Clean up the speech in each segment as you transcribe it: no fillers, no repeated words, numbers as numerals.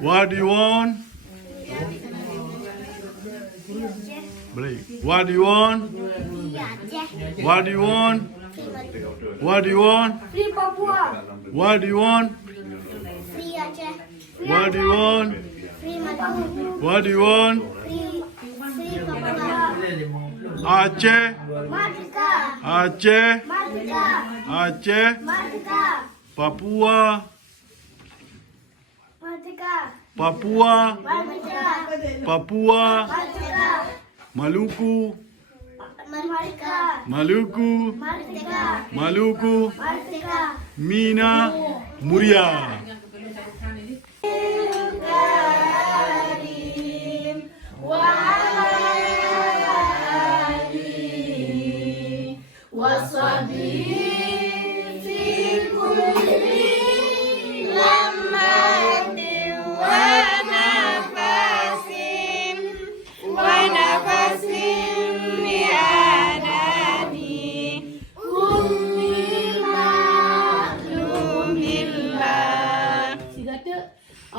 What do you want? Break. What do you want? What do you want? What do you want? Free Papua. What do you want? Free Aceh. What do you want? Free Maluku. What do you want? Free Papua. Aceh, Merdeka. Aceh, Merdeka. Aceh, Merdeka. Papua, Merdeka. Papua, Merdeka. Papua, Merdeka. Maluku, Merdeka. Maluku, Merdeka. Maluku, Merdeka. Mina, Muria.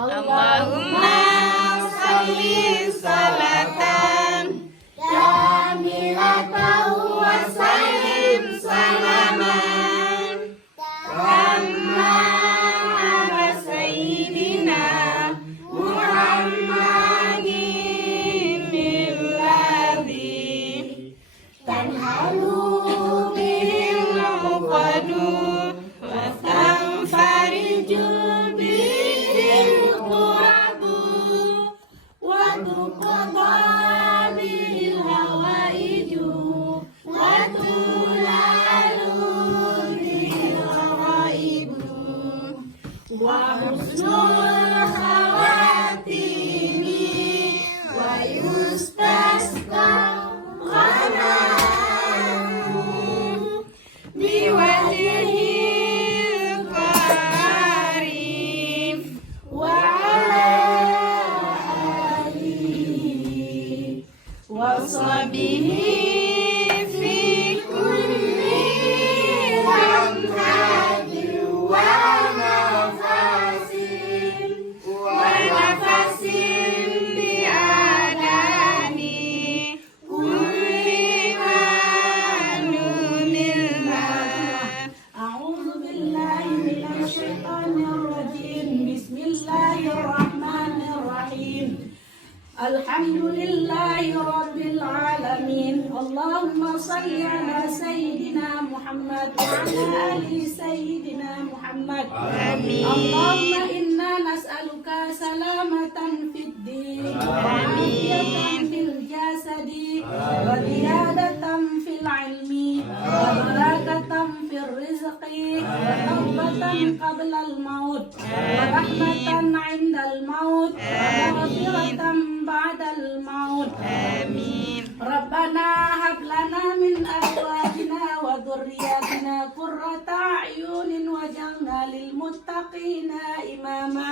Allahumma salli salatan kamilatan wa sallim salaman tamma ala sayyidina Muhammadin alladhi tanhalu bihil uqadu wa tanfariju Alhamdulillahi Rabbil Alamin. Allahumma salli ala Sayyidina Muhammad wa ala ali Sayyidina Muhammad. Amin. Allahumma inna nas'aluka salamatan fid din, amiyatan fil jasadi, wa ziyadatan fil ilmi, wa barakatan fil rizqi, wa tawbatan qabla al maut, wa rahmatan 'inda al maut, wa maghfiratan بعد الموت آمين. ربنا هب لنا من أزواجنا وذرياتنا قرة أعين واجعلنا للمتقين إماما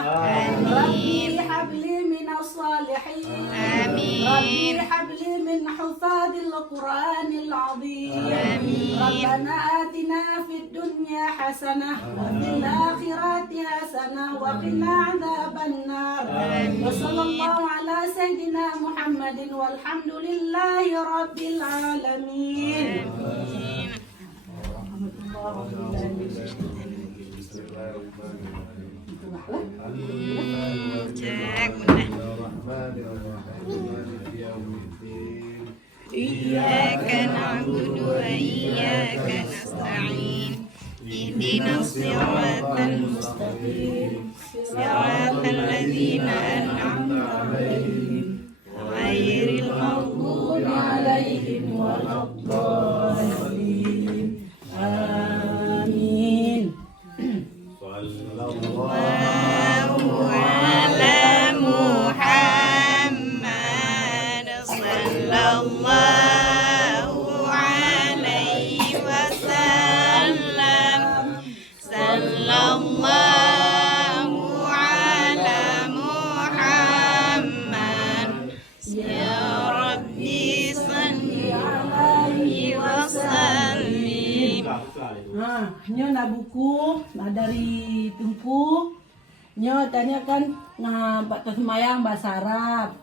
ربي هب لي من الصالحين آمين. ربي هب لي من حفاظ القرآن العظيم آمين. ربنا آتنا في الدنيا حسنة وفي الآخرة حسنة وقنا عذاب النار آمين. وصلى الله على سيدنا محمد والحمد لله رب العالمين. إياك نعبد وإياك نستعين اهدنا الصراط المستقيم صراط الذين أنعمت عليهم غير المغضوب عليهم ولا الضالين آمين. صلى الله على محمد صلى الله عليه وسلم صلى الله على محمد Nyo tanya kan bakta semayang bahasa Arab.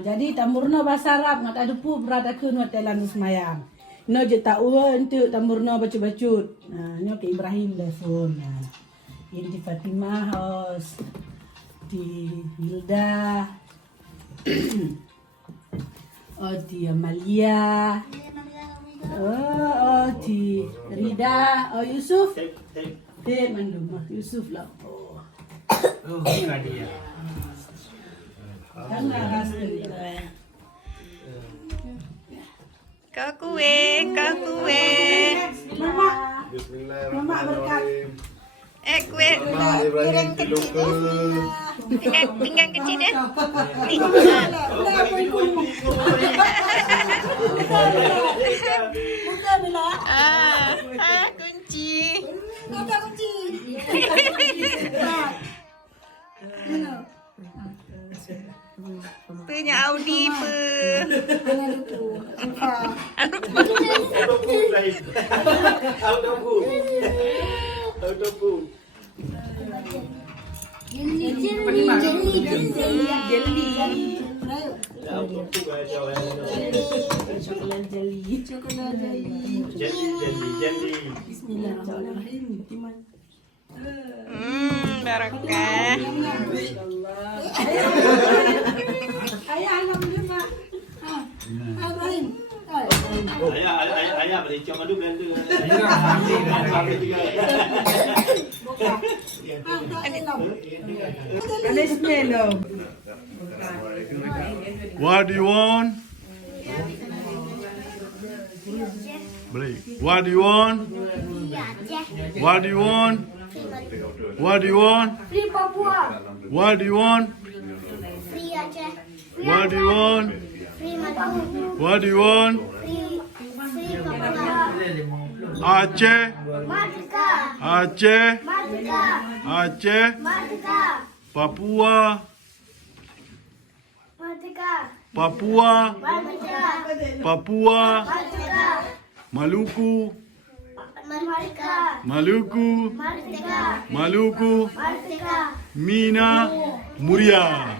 Jadi tamurna bahasa Arab ngat ada pu berada ke no telan semayang. No je tahu untuk tamurna baca-bacut. Nyo ke Ibrahim telefon. Ini di Fatimah house. Di Hilda. Oh di Amalia. Oh di Rida. Oh Yusuf. Mandum Yusuf lah. Oh, bukan dia. Kan rasa Kau kue. Mama berkat. Kue. Ibrahim Kilukul. Pinggang kecil dia. Ni. Kunci. Punya Audi pe. Barakah. Ayah beri cium madu blender. What do you want? Break. What do you want? What do you want? What do you want? Free Papua. What do you want? Free Aceh. What do you want? Free Maluku. What do you want? Free Papua. Aceh, Merdeka. Aceh, Merdeka. Aceh, Merdeka. Papua, Merdeka. Papua, Merdeka. Papua, Merdeka. Maluku, Merdeka. Maluku, Merdeka. Maluku, Merdeka. Mina, Muria.